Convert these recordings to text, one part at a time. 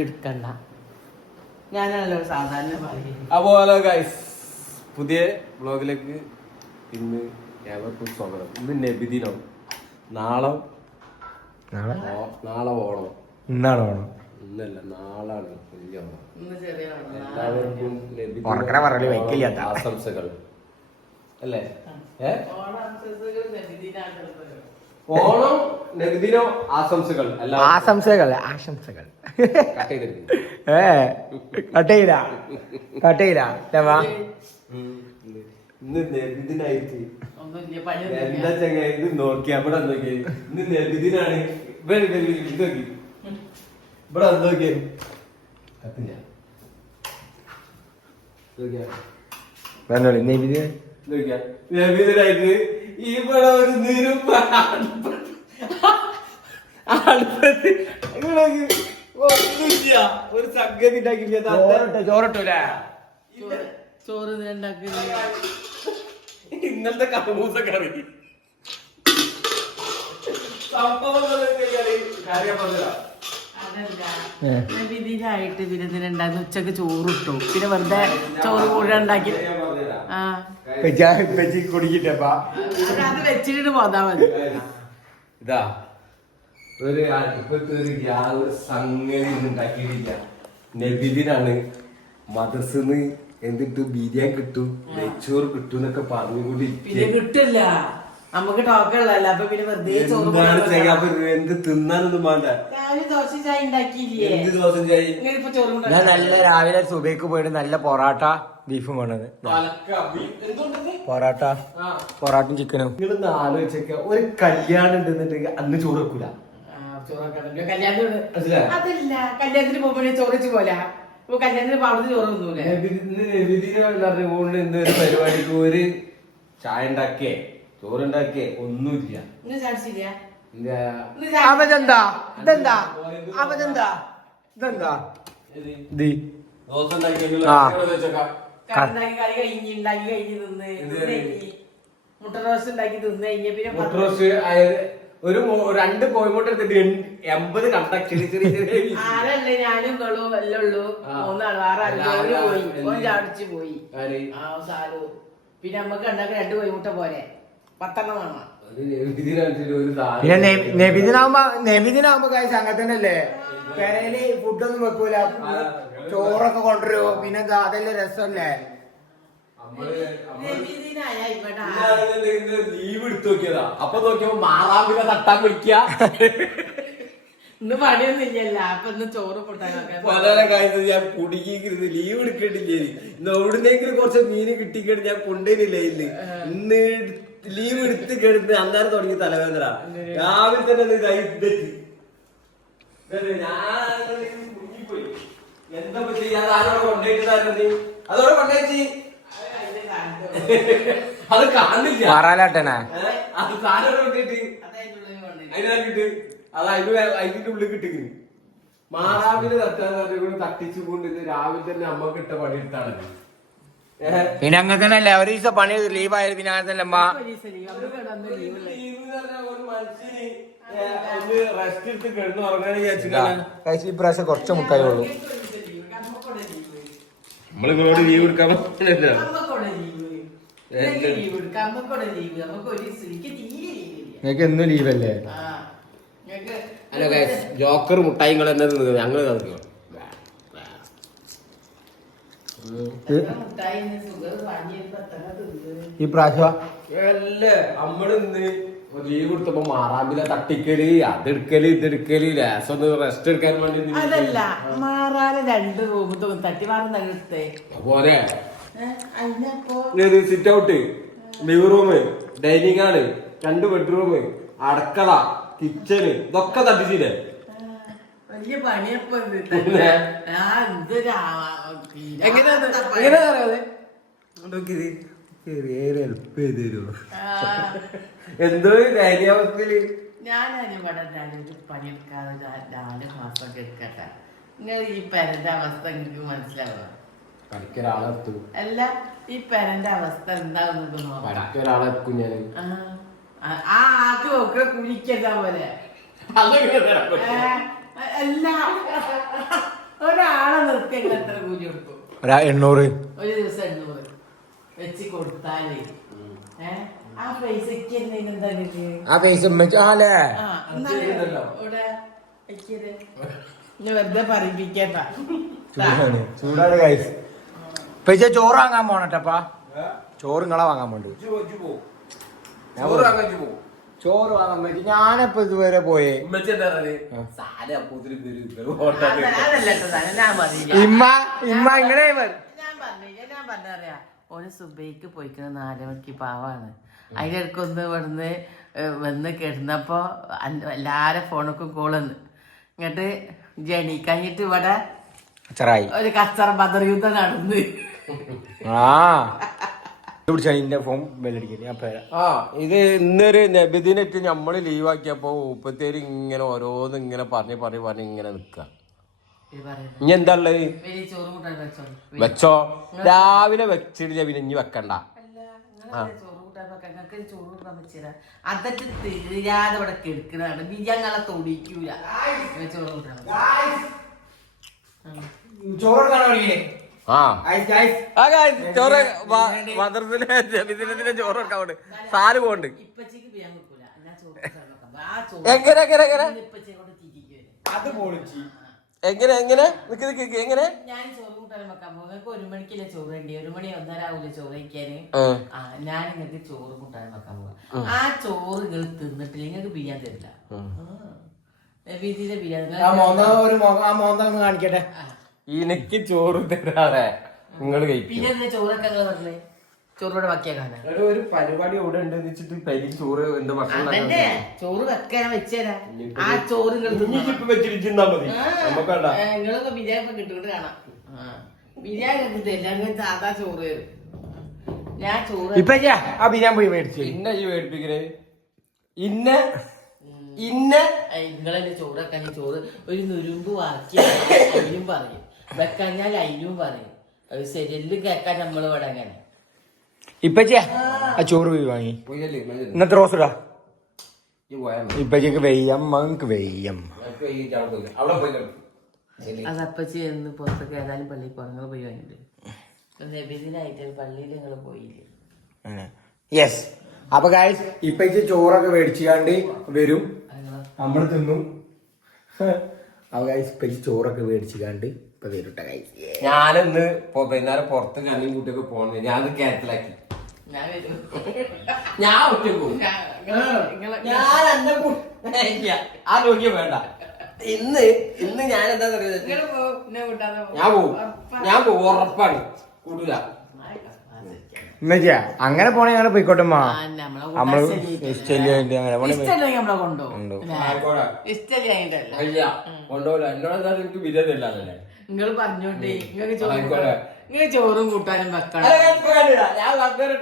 എടുക്കണ്ട ഞാനല്ലോ സാധാരണ പറയും. അപ്പോൾ ഹലോ ഗൈസ്, പുതിയ വ്ളോഗിലേക്ക് ഇന്ന് ഏവർക്കും സ്വാഗതം. ഇന്ന് നബിദിനം. നാളെ ഓണം. ഇന്നാണ് ഓണം. ഇന്നല്ല, നാളാണ് വലിയ ഓണം. എല്ലാവർക്കും എല്ലാവർക്കും ആശംസകൾ അല്ലേ? ഓണം നബിദിനം ആശംസകൾ. ആശംസകൾ ആശംസകൾ കട്ടയില്ല ഇന്ന് നബിദിനായിട്ട് എന്താ ചങ്ങ ഇത് നോക്കിയാ ഇവിടെ നോക്കിയ ഇന്ന് നബിദിനാണ്. ഇവിടെ നോക്കിയ നബിദിനായിട്ട് ഇവിടെ ഒരു ഒരു സംഗതി ചോറ് ഇന്നത്തെ കമൂസ കറി സംഭവം ഇതിനായിട്ട് ബിരുദനുണ്ടായിരുന്നു. ഉച്ചക്ക് ചോറിട്ടു, പിന്നെ വെറുതെ ചോറ് കൂടെ ഉണ്ടാക്കി അത് വെച്ചിട്ട് പോതാ മതി. ഇതാ ഒരു ഇപ്പത്തെ ഒരു സംഗതി ഉണ്ടാക്കിയിട്ടില്ല. നബിദിനാണ്. മദ്രസന്ന് എന്തിട്ടു ബിരിയാണി കിട്ടും, നെച്ചോറ് കിട്ടും എന്നൊക്കെ പറഞ്ഞുകൂടി പിന്നെ കിട്ടില്ല. നമുക്ക് ടോക്കള്ളല്ല. അപ്പൊ പിന്നെ വെറുതെ ചോറ് എന്ത് തിന്നാനൊന്നും വേണ്ട. ദോശ ചായ ഉണ്ടാക്കിയില്ലേ? എന്ത് ദോശ ചായ? ഞാൻ നല്ല രാവിലെ സുബൈക്ക് പോയിട്ട് നല്ല പൊറാട്ട ബീഫും വേണത്. പൊറാട്ടും ചിക്കനും. നിങ്ങളൊന്ന് ആലോചിച്ചേക്ക, ഒരു കല്യാണം ഉണ്ടെന്നുണ്ടെങ്കിൽ അന്ന് ചോറ് വെക്കൂല. അതല്ല, കല്യാണത്തിന് പോകുമ്പോഴേ ചോറ് വെച്ച് പോലെ കല്യാണത്തിന് പാടത്ത് ചോറ് ഒന്നുമില്ല. എന്തൊരു പരിപാടിക്ക് ഒരു ചായ ഉണ്ടാക്കിയേ ചോറുണ്ടാക്കിയേ ഒന്നുമില്ല. മുട്ട റോസ്റ്റ് ഉണ്ടാക്കി തിന്ന് കഴിഞ്ഞ പിന്നെ ഒരു 2 കോഴിമുട്ട എടുത്തിട്ട് 80 കണ്ടാക്കി ആരല്ലേ ഞാനും ഉള്ളൂ എല്ലാം ഉള്ളൂ. 3 ആള് പോയി ചാടിച്ചു പോയി. പിന്നെ നമ്മക്ക് ഉണ്ടാക്കി 2 കോഴിമുട്ട പോലെ 10 വാങ്ങാം. പിന്നെ നബിദിനാകുമ്പോ കാര്യം അങ്ങനെ തന്നെയല്ലേ. പെരയില് ഫുഡൊന്നും വെക്കൂല, ചോറൊക്കെ കൊണ്ടുവരുമോ. പിന്നെ അതെല്ലാം രസമല്ലേ. ലീവ് എടുത്ത് നോക്കിയതാ. അപ്പൊ നോക്കിയപ്പോ മാറാമ്പിനെ തട്ടാൻ വിളിക്കുക. ഇന്ന് പണിയൊന്നും ഇല്ലല്ല. അപ്പൊ ഇന്ന് ചോറ് പല കാര്യത്തിൽ ഞാൻ കുടുങ്ങിയിരിക്കുന്നത്. ലീവ് എടുക്കേണ്ടില്ലേ. ഇന്ന് എവിടുന്നെങ്കിലും കുറച്ച് മീന് കിട്ടിക്കേണ്ടി ഞാൻ കൊണ്ടുവരില്ല. ഇന്ന് ലീവ് എടുത്ത് കിടന്ന് അന്നേരം തുടങ്ങി തലവേദന. രാവിലെ തന്നെ കുടുങ്ങിപ്പോയി. എന്താ പറ്റി? ഞാൻ ആരോടെ കൊണ്ടുപോയിട്ട് അതോടെ കൊണ്ടുപോയി അത് കാണില്ല. മാറാലാട്ടനാ അത് സാധനം കൊണ്ടിട്ട് അതിനാക്കിട്ട് അത് അതിന്റെ ഉള്ളിൽ കിട്ടിക്കുന്നു. മാറാവില് തട്ടാൻ തട്ടിച്ചുകൊണ്ട് ഇത് രാവിലെ തന്നെ അമ്മക്ക് ഇട്ട പണി എടുത്താണ്. പിന്നെ അങ്ങനെ തന്നെയല്ലേ. ഒരു ദിവസം പണി ലീവ് ആയത്. പിന്നെ അങ്ങനെ തന്നെ റെസ്റ്റ് എടുത്ത് കിടന്ന് ഉറങ്ങാൻ വിചാരിച്ചു. ഇപ്രാവശ്യം കുറച്ച് മുട്ടായി ഉള്ളൂ. നമ്മള് നിങ്ങളോട് ലീവ് എടുക്കാൻ പറ്റില്ല. നിങ്ങൾക്ക് എന്നും ലീവല്ലേ? ഹലോ ഗൈസ്, ജോക്കർ മുട്ടായിങ്ങൾ എന്നെ ഞങ്ങള് തന്നു. ഈ പ്രാവശ്യം അല്ലേ നമ്മള് ഇന്ന് ലീവ് കൊടുത്തപ്പോ മാറാമ്പില തട്ടിക്കല്, അതെടുക്കല്, ഇതെടുക്കല്, ലേസം ഒന്ന് റെസ്റ്റ് എടുക്കാൻ വേണ്ടി. അതല്ല, മാറാന് 2 റൂം തട്ടി മാറുന്ന പോലെ sit out, live room, dining hall, 2 bedroom, അടുക്കള, കിച്ചണ്, ഇതൊക്കെ തട്ടിച്ചില്ലേ. വലിയ പണിയപ്പോ എന്തോ കാര്യാവസ്ഥയില് ഞാനിവിടെ പണിയെടുക്കാതെ 4 മാസമൊക്കെ എടുക്കട്ടെ. നിങ്ങൾ ഈ പെരന്റെ അവസ്ഥ നിങ്ങൾക്ക് മനസ്സിലാവുക. അല്ല, ഈ പെരന്റെ അവസ്ഥ എന്താണെന്ന് ഒരാളെക്കും ഞാൻ ആ ആക്ക് ഒക്കെ കുഴിക്കതാ പോലെ അല്ല ഒരാളെ നിർത്തി എത്ര കൂലി കൊടുക്കും? 800. ഒരു ദിവസം 800 വെച്ച് കൊടുത്താലേ ആ പൈസക്ക് എന്താ ആ പൈസ അല്ലേ വെറുതെ പറയിപ്പിക്കണ്ട. ചൂടാണ് ഗൈസ്. പൈസ ചോറ് വാങ്ങാൻ പോണട്ടപ്പാ. ചോറ് നിങ്ങളെ വാങ്ങാൻ പോണ്ട്. ചോറ് വാങ്ങാൻ പറ്റി. ഞാനിപ്പോ ഇതുവരെ പോയേ ഇമ്മ ഇങ്ങനെ ഞാൻ പറഞ്ഞറിയാ ഓന് സുബൈക്ക് പോയിക്കണ 4 മണിക്ക് പാവാണ്. അതിനിടക്കൊന്ന് ഇവിടുന്ന് വന്ന് കിടന്നപ്പോ എല്ലാരെ ഫോണൊക്കെ കോളന്ന് ഇങ്ങോട്ട് ജണിക്കഴിഞ്ഞിട്ട് ഇവിടെ ഒരു കച്ചറ ബദർ യുദ്ധം നടന്ന്. ഇത് ഇന്നൊരു നബിദിനറ്റ് നമ്മള് ലീവാക്കിയപ്പോ മുപ്പത്തേര് ഇങ്ങനെ ഓരോന്ന് ഇങ്ങനെ പറഞ്ഞ് ഇങ്ങനെ നിക്ക. ഇനി എന്താ ഉള്ളത്? വെച്ചോ, രാവിലെ വെച്ചിട്ടില്ല, പിന്നെ ഇനി വെക്കണ്ട. അതൊക്കെ തീരാതെ ഇവിടെ കിടക്കണാണ്. ബിജങ്ങളെ തൊടിക്കൂല. ചോറ് ചോറ് മദ്രസിലെ ചോറ് വെക്കാൻ പോണ്ട്. Sir pond. എങ്ങനെ എങ്ങനെ ഞാൻ ചോറ് കൂട്ടാൻ വെക്കാൻ പോകും. നിങ്ങൾക്ക് 1 മണിക്കല്ലേ ചോറ് വേണ്ടി? 1 മണി 1:30 ആവൂലേ ചോറ് കഴിക്കാന്? ഞാൻ നിങ്ങൾക്ക് ചോറ് കൂട്ടാൻ വെക്കാൻ പോവാം. ആ ചോറ് നിങ്ങൾ തിന്നിട്ടില്ല, നിങ്ങൾക്ക് ബിരിയാണി തരില്ല. ബിരിയാണി കാണിക്കട്ടെ. എനിക്ക് ചോറ് തരാതെ നിങ്ങൾ കഴിക്കും. പിന്നെ ചോറൊക്കെ നിങ്ങൾ പറഞ്ഞേ ചോറിവിടെ ബാക്കിയാക്കാനാ. ഒരു പരിപാടി ഇവിടെ ഉണ്ട് വെച്ചിട്ട് പരി ചോറ് എന്താ ഭക്ഷണം ചോറ് വെക്കാൻ വെച്ചേരാ. ആ ചോറ് വെച്ചിരിച്ചാ മതി. നിങ്ങളൊക്കെ ബിരിയാണി കിട്ടുന്നത് കാണാം. ബിരിയാണി കിട്ടില്ല, സാധാ ചോറ് തരും. ഞാൻ ചോറ് ഇപ്പൊ ആ ബിരിയാണി പോയി മേടിച്ചു. ഇന്ന മേടിപ്പിക്കണേ നിങ്ങളെന്റെ ചോറ് വെക്കാൻ ചോറ് ഒരു നുരുമ്പ് ബാക്കി അതിനും പറയും, വെക്കാഞ്ഞാൽ അതിനും പറയും. അത് ശരിയെല്ലാം കേക്കാൻ നമ്മള് ഇവിടെ അങ്ങനെ. ഇപ്പച്ചാ ആ ചോറ് പോയി വാങ്ങി. ഇന്നത്തെ റോസിടാ ഇപ്പച്ചക്ക് വെയ്യം, മകൾക്ക് വെയ്യം. അതപ്പച്ചി എന്ന് പുറത്തൊക്കെ ഏതായാലും പള്ളിയിൽ പോകാൻ നിങ്ങൾ പോയി വാങ്ങിട്ട് നബിദിനായിട്ട് പള്ളിയിൽ നിങ്ങൾ പോയില്ലേ? യെസ്. അപ്പൊ ഗൈസ് ഇപ്പച്ചി ചോറൊക്കെ മേടിച്ചാണ്ട് വരും, നമ്മള് തിന്നും. അപ്പൊ ഗൈസ് ഇപ്പച്ചി ചോറൊക്കെ മേടിച്ചാണ്ട് ഇപ്പൊ വരും. ഞാനിന്ന് വൈകുന്നേരം പുറത്ത് കണ്ണിയും കുട്ടിയൊക്കെ പോണേ, ഞാൻ ക്യാൻസലാക്കി. ഞാൻ ഒറ്റ പോകും. ആ നോക്കിയ വേണ്ട. ഇന്ന് ഞാൻ എന്താ ഞാൻ പോവും ഉറപ്പാണ്. കൂടൂല. അങ്ങനെ പോണേ ഞങ്ങള് പോയിക്കോട്ടെ. നമ്മളെ കൊണ്ടുപോല എന്നോട് എനിക്ക് ബിരിയാണി അല്ലാതല്ലേ നിങ്ങൾ പറഞ്ഞോണ്ടേ. നിങ്ങൾക്ക് ചോറും കൂട്ടാനും വെക്കണം. ഞാൻ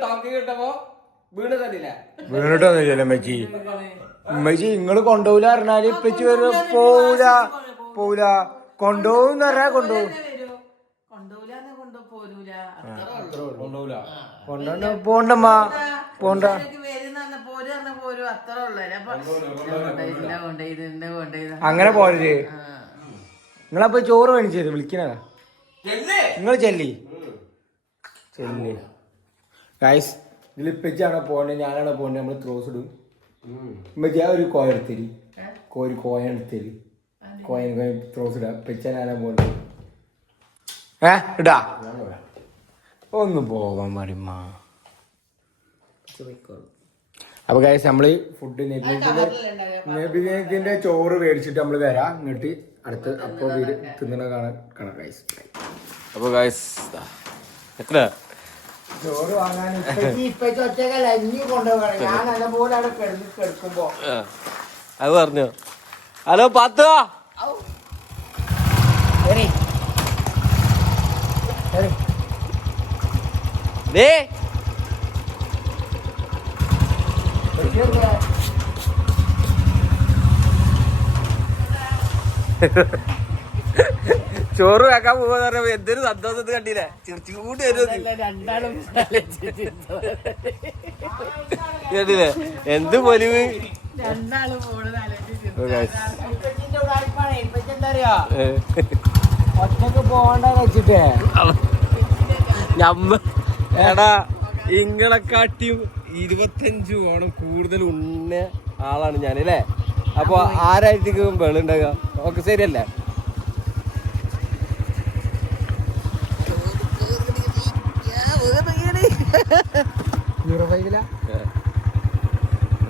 ടോക്കിങ് കിട്ടപ്പോ വീണിട്ടൊന്നുമില്ലല്ലോ മെച്ചി. മെച്ചി നിങ്ങള് കൊണ്ടുപോല പറഞ്ഞാല് ഇപ്പച്ചി വരും. പോവൂല കൊണ്ടുപോകുന്ന പറഞ്ഞാ കൊണ്ടുപോകും. പോണ്ടമ്മ പോണ്ട. അങ്ങനെ പോരത്. നിങ്ങളപ്പോ ചോറ് മേടിച്ചത് വിളിക്കണ നിങ്ങൾ ചെല്ലി ഗൈസ്. ഇതിലിപ്പച്ചാണോ പോണ്ടേ ഞാനാണോ പോണ്ടേ? നമ്മള് ത്രോസ് ഇടും. ഞാൻ ഒരു കോയ എടുത്തരി, കോയ എടുത്തരി, കോയൻ ത്രോസ് ഇടാം. പെച്ച ഞാനാ പോണ്ടേ? ഇടാ ഒന്ന് പോകാൻ പാടിമ്മ. അപ്പൊ ഗൈസ് നമ്മള് ഫുഡ് നബിദിനത്തിന്റെ ചോറ് മേടിച്ചിട്ട് നമ്മള് വരാം. എന്നിട്ട് അടുത്ത് അപ്പൊ തിന്നണ കാണാം ഗൈസ്. അപ്പൊ ഗൈസ് എത്ര ചോറ് വാങ്ങാൻ ഒറ്റക്കല്ല ഇനി കൊണ്ടുപോകണം. ഞാൻ അതുപോലെ അവിടെ കിടക്കുമ്പോ അത് പറഞ്ഞു. ഹലോ പാത്തോ ചോറ് വെക്കാൻ പോവാന്ന് പറഞ്ഞ എന്തൊരു സന്തോഷത്ത് കണ്ടില്ലേ? ചിരിച്ചു കൂട്ടി കണ്ടില്ലേ? എന്ത് പൊലിവ്. ഒറ്റക്ക് പോകണ്ട വെച്ചിട്ടേ ഞമ്മ എടാ ഇങ്ങളെക്കാട്ടിയും 25 ഓണം കൂടുതൽ ഉണ്ണ ആളാണ് ഞാൻ അല്ലേ? അപ്പൊ ആരായിരിക്കും വെളുണ്ടാകുക? ഓക്കെ ശരിയല്ലേ?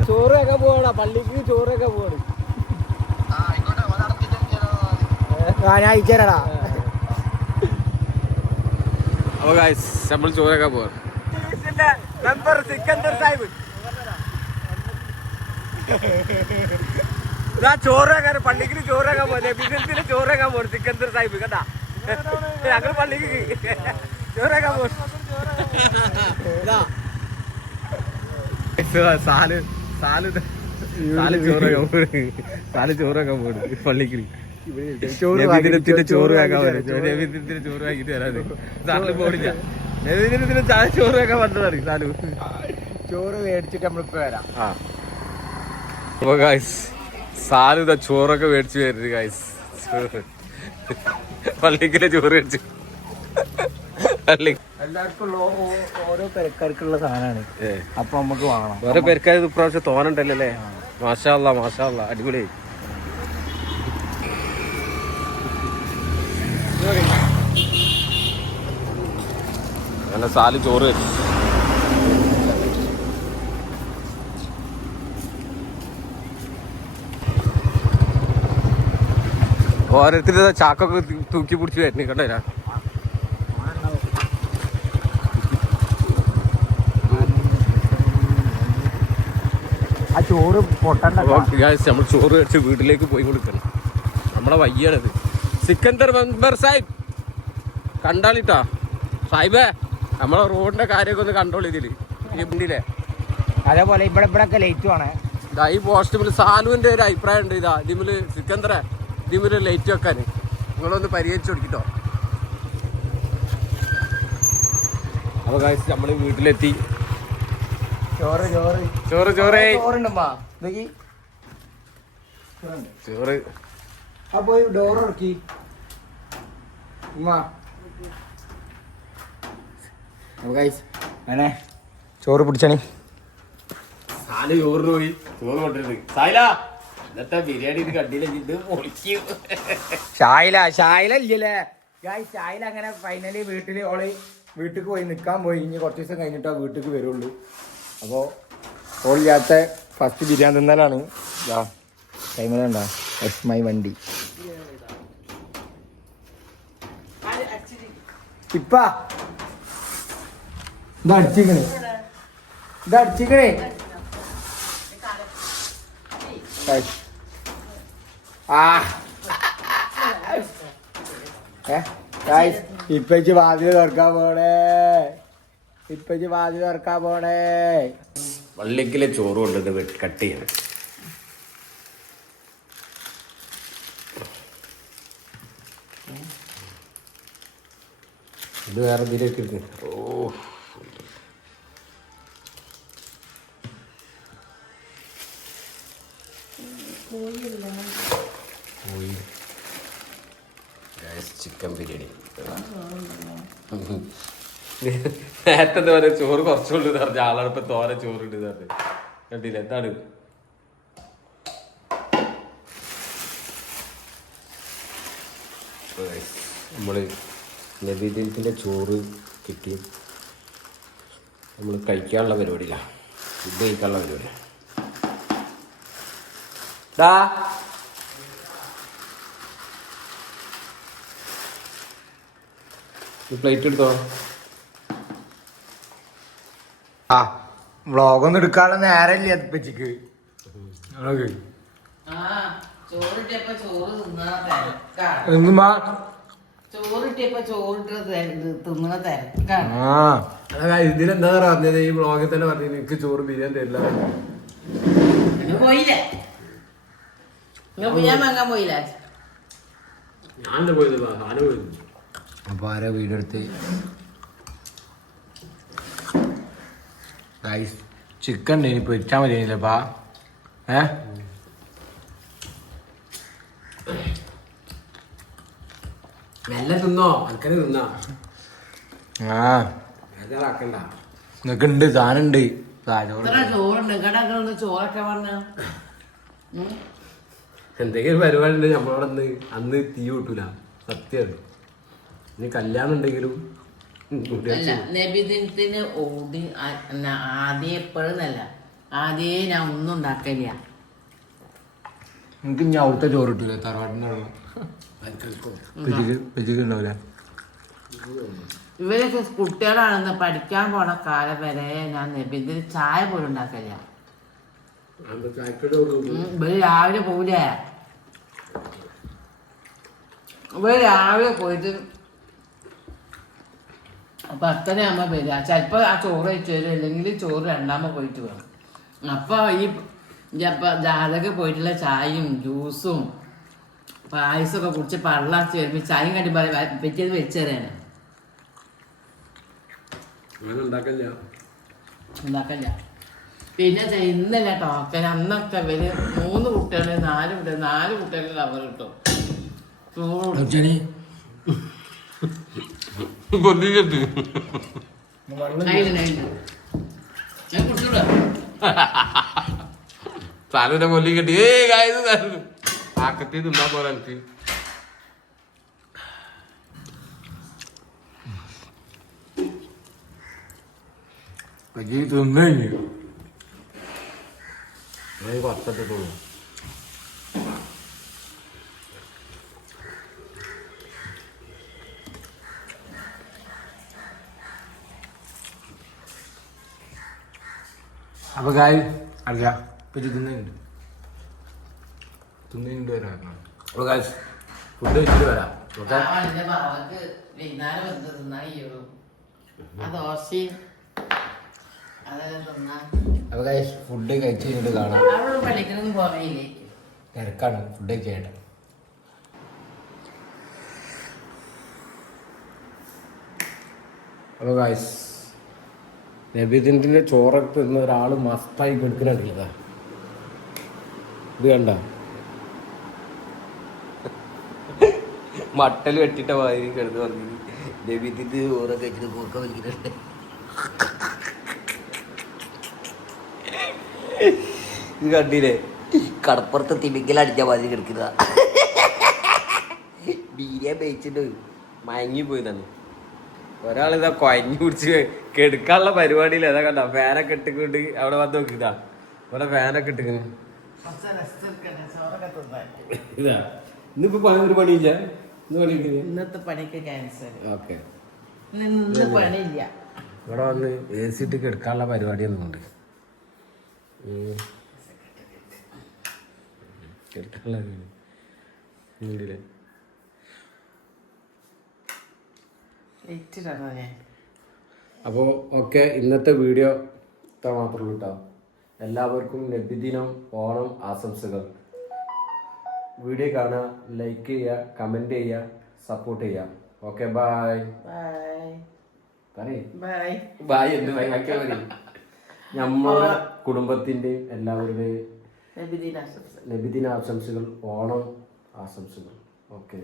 ചോറൊക്കെ പോവാടാ, പള്ളിക്ക് ചോറൊക്കെ പോവാണ്. ഞാൻ അയച്ചേരാടാ. അപ്പൊ ഗൈസ് നമ്മൾ ചോറൊക്കെ പോവാണ്. മെമ്പർ സിക്കന്ദർ സാഹിബ് ചോറേക്കാൻ പള്ളിക്ക് ചോറേക്കാൻ പോലെ ബിസിനസിന് ചോറേക്കാൻ പോകും. സിക്കന്ദർ സാഹിബ് കേട്ടാ, ഞങ്ങൾ പള്ളിക്ക് ചോറേക്കാൻ പോകും. ചോറൊക്കെ പോടും പള്ളിക്ക്. നബിദിനത്തിന്റെ ചോറ് കേൾക്കാൻ പറ്റും. നബിദിനത്തിന്റെ ചോറ് ആക്കിട്ട് വരാതെ സാറിന് പോടില്ല. നബിദിനത്തിന് ചോറ് കേൾക്കാൻ വന്നതാണ് സാലു. ചോറ് മേടിച്ചിട്ട് നമ്മളിപ്പോ വരാം. അപ്പൊ ഗായ്സ് സാലു ഇതാ ചോറൊക്കെ മേടിച്ചു വരുന്നത് ഗായ്സ്. പള്ളിക്കിലെ ചോറ് മേടിച്ചു. എല്ലാവർക്കും ഓരോ പെരക്കാർക്കുള്ള സാധനമാണ്. അപ്പൊ നമുക്ക് വാങ്ങണം. ഓരോ പെരക്കാർ ഇപ്രാവശ്യം തോന്നണ്ടല്ലേ? മാഷാ അല്ലാ മാഷാ അല്ലാ, അടിപൊളി. അങ്ങനെ സാലു ചോറ് വെച്ചു. ഓരോരുത്തർ ചാക്കൊക്കെ തൂക്കി പിടിച്ച് വരുന്നു കണ്ടോ. ആ ചോറ് പൊട്ടണ്ട. നമ്മൾ ചോറ് കഴിച്ച് വീട്ടിലേക്ക് പോയി കൊടുക്കണം. നമ്മളെ വയ്യാണത്. സിക്കന്ദർ മെമ്പർ സാഹിബ് കണ്ടാളിട്ടാ സാഹിബേ, നമ്മളെ റോഡിന്റെ കാര്യമൊക്കെ ഒന്ന് കണ്ടോളി ഇതില് ഇല്ലേ. അതേപോലെ ഇവിടെ ഒക്കെ ലൈറ്റ് വേണേ. ഈ പോസ്റ്റ് സാലുവിന്റെ ഒരു അഭിപ്രായം ഉണ്ട്. ഇതാ ഇതിമില് സിക്കന്ദറെ ഇതിമില് ലൈറ്റ് വെക്കാൻ നിങ്ങളൊന്ന് പരിഹരിച്ചു കൊടുക്കിട്ടോ. അപ്പൊ ഗൈസ് നമ്മള് വീട്ടിലെത്തി. ചോറ് ചോറ് ചോറ് ചോറ് ചോറുണ്ടമ്മാ ചോറ്. അപ്പൊ ഡോർ ഇറക്കി അങ്ങനെ ചോറ് പിടിച്ചാണ്. സാല് ചോറിന് പോയി ചോറ് കൊണ്ടിരുന്നത്. സായില ഇന്നത്തെ ബിരിയാണി ഇത് കണ്ടില്ല, ഇത് പൊളിക്കും. ഷായില ഇല്ലല്ലേ ഷായില അങ്ങനെ ഫൈനലി വീട്ടിൽ പോയി നിൽക്കാൻ പോയി. ഇനി കുറച്ച് ദിവസം കഴിഞ്ഞിട്ടാ വീട്ടിലേക്ക് വരുള്ളൂ. അപ്പോൾ ഓളില്ലാത്ത ഫസ്റ്റ് ബിരിയാണി തിന്നലാണ്. ടൈമിലുണ്ടാ മൈ വണ്ടി ഇപ്പ ഇതടിച്ചിക്കണേ ഇപ്പച്ചി വാതിൽ തുറക്കാൻ പോണേ. പള്ളിക്കിലെ ചോറ് കൊണ്ടിട്ട് കട്ട് ചെയ്യണം. ഇത് വേറെ എന്തിലേക്ക് ഇருக்கு. ഓ ചിക്കൻ ബിരിയാണി. നേരത്തെ എന്താ പറയുക, ചോറ് കുറച്ചുകൊണ്ട് പറഞ്ഞ ആളാണ് ഇപ്പൊ തോനെ ചോറുണ്ട് പറഞ്ഞ് കണ്ടില്ല. എന്താണ് നമ്മള് നബിദിനത്തിന്റെ ചോറ് കിട്ടി. നമ്മൾ കഴിക്കാനുള്ള പരിപാടിയില്ല, ഫുഡ് കഴിക്കാനുള്ള പരിപാടിയാണ്. പ്ലേറ്റ് എടുത്തോ. വ്ളോഗൊന്നും എടുക്കാനുള്ള നേരമില്ല അപ്പച്ചിക്ക്. ചോറിട്ടപ്പോ ചോറ് തിന്നണ തിരക്കാണ്. ഇതിലെന്താ പറഞ്ഞത്? ഈ വ്ളോഗിൽ തന്നെ പറഞ്ഞു എനിക്ക് ചോറ് ബിരിയാണി തരില്ല. പോയില്ലേ ഞാൻ വാങ്ങാൻ പോയില്ലേ? ഞാൻ പോയിരുന്നു. അപ്പൊ ആരാ വീഡിയോ എടുത്ത് ചിക്കൻ പൊരിച്ചാൽ മതിയില്ലപ്പാ. മെല്ലെ തിന്നോ അനക്കനെ തിന്നാ ആ ബേജാറാക്കണ്ട. നിങ്ങക്ക് ഉണ്ട് സാധനം ഉണ്ട് ഇത്ര ചോറുണ്ട് ഇങ്ങടെ ചോറൊക്കെ പറഞ്ഞ എന്തെങ്കിലും പരിപാടി ഉണ്ടെങ്കിൽ നമ്മളവിടെ അന്ന് തീ കൂട്ടൂല. സത്യമാണ്. ഇനി കല്യാണം ഉണ്ടെങ്കിലും അല്ല നബിദിനത്തിന് ഓടി ആദ്യം എപ്പോഴെന്നല്ല ആദ്യേ ഞാൻ ഒന്നും ഉണ്ടാക്കില്ല. എനിക്ക് ഞാൻ അവിടുത്തെ ചോറ് കിട്ടൂല തറവാട്ടിൻ്റെ ഉണ്ടാവില്ല. ഇവരൊക്കെ കുട്ടികളാണെന്ന് പഠിക്കാൻ പോണ കാലം വരെ ഞാൻ നബിദിന് ചായ പോലും ഉണ്ടാക്കില്ല. ഇവര് രാവിലെ പോവില്ലേ, ഇവര് രാവിലെ പോയിട്ട് 10 ആകുമ്പോ വരിക. ചിലപ്പോ ആ ചോറ് കഴിച്ചു വരും, അല്ലെങ്കിൽ ചോറ് രണ്ടാമത് പോയിട്ട് വേണം. അപ്പൊ ഈ ജാതക പോയിട്ടുള്ള ചായയും ജ്യൂസും പായസമൊക്കെ കുടിച്ച് പള്ളാച്ച് വരുമ്പോ ചായയും കണ്ടി പറ്റിയത് വെച്ചേരാണ് ഉണ്ടാക്കല്ല. പിന്നെ ഇന്നല്ല ടോക്കൻ അന്നൊക്കെ ഇവര് 3 കുട്ടികള് 4 കുട്ടികൾ കവർ കിട്ടും. സാലൂന്റെ കൊല്ലി കെട്ടി ആക്കത്തി തിന്നാ പോലെ എനിക്ക്. കുറച്ചിട്ടുള്ളൂ. അപ്പൊ കായ് അറിയ തിന്നുന്നുണ്ട് വരാം. അപ്പൊ കായ് ഫുഡ് കഴിച്ചിട്ട് വരാം. അപ്പൊ കായ് ഫുഡ് കഴിച്ച് കഴിഞ്ഞിട്ട് കാണാം. തിരക്കാണ് ഫുഡ് കഴിച്ചേട്ടെ. അപ്പൊ കായ്സ് നബിദിനത്തിന്റെ ചോറൊക്കെ തിന്ന ഒരാള് മസ്തായി കൊടുക്കുന്നുണ്ടല്ലോ. ഇത് കണ്ട മട്ടല് വെട്ടിട്ട മാതിരി കിടന്ന് പറഞ്ഞു നബിദിന്റെ ചോറൊക്കെ കഴിച്ചിട്ട് കൂർക്ക വലിക്കുന്നുണ്ട്. ഇത് കണ്ടില്ലേ കടപ്പുറത്ത് തിമിക്കലടിച്ച മാതിരി കിടക്കുന്ന ബീരിയ പേച്ചിട്ട് മയങ്ങി പോയി തന്നെ. ഒരാളിതാ കൊയഞ്ഞു പിടിച്ച് കെടുക്കാനുള്ള പരിപാടിയില്ല. ഏതാ കണ്ട ഫാനൊക്കെ ഇട്ടിക്കൊണ്ട് അവിടെ വന്ന് നോക്കിതാ ഇവിടെ ഫാനൊക്കെ ഇട്ടിക്കുന്നു. ഇതാ ഇന്നിപ്പോ ഒരു പണിയില്ല. ഇന്നത്തെ പണിക്ക് ക്യാൻസർ. ഓക്കെ ഇന്ന് പണിയില്ല. ഇവിടെ വന്ന് എ സി ഇട്ട് കെടുക്കാനുള്ള പരിപാടി ഒന്നുമുണ്ട്. കെടുക്കാനുള്ള ഉണ്ടല്ലേ. അപ്പോൾ ഓക്കെ ഇന്നത്തെ വീഡിയോ ഇത്ര മാത്രമേ ഉള്ളൂ കേട്ടോ. എല്ലാവർക്കും നബിദിനം ഓണം ആശംസകൾ. വീഡിയോ കാണുക, ലൈക്ക് ചെയ്യുക, കമൻറ്റ് ചെയ്യുക, സപ്പോർട്ട് ചെയ്യുക. ഓക്കെ ബൈ ബൈ എന്ത് ഭയങ്കര നമ്മുടെ കുടുംബത്തിൻ്റെയും എല്ലാവരുടെയും നബിദിന ആശംസകൾ, ഓണം ആശംസകൾ. ഓക്കെ.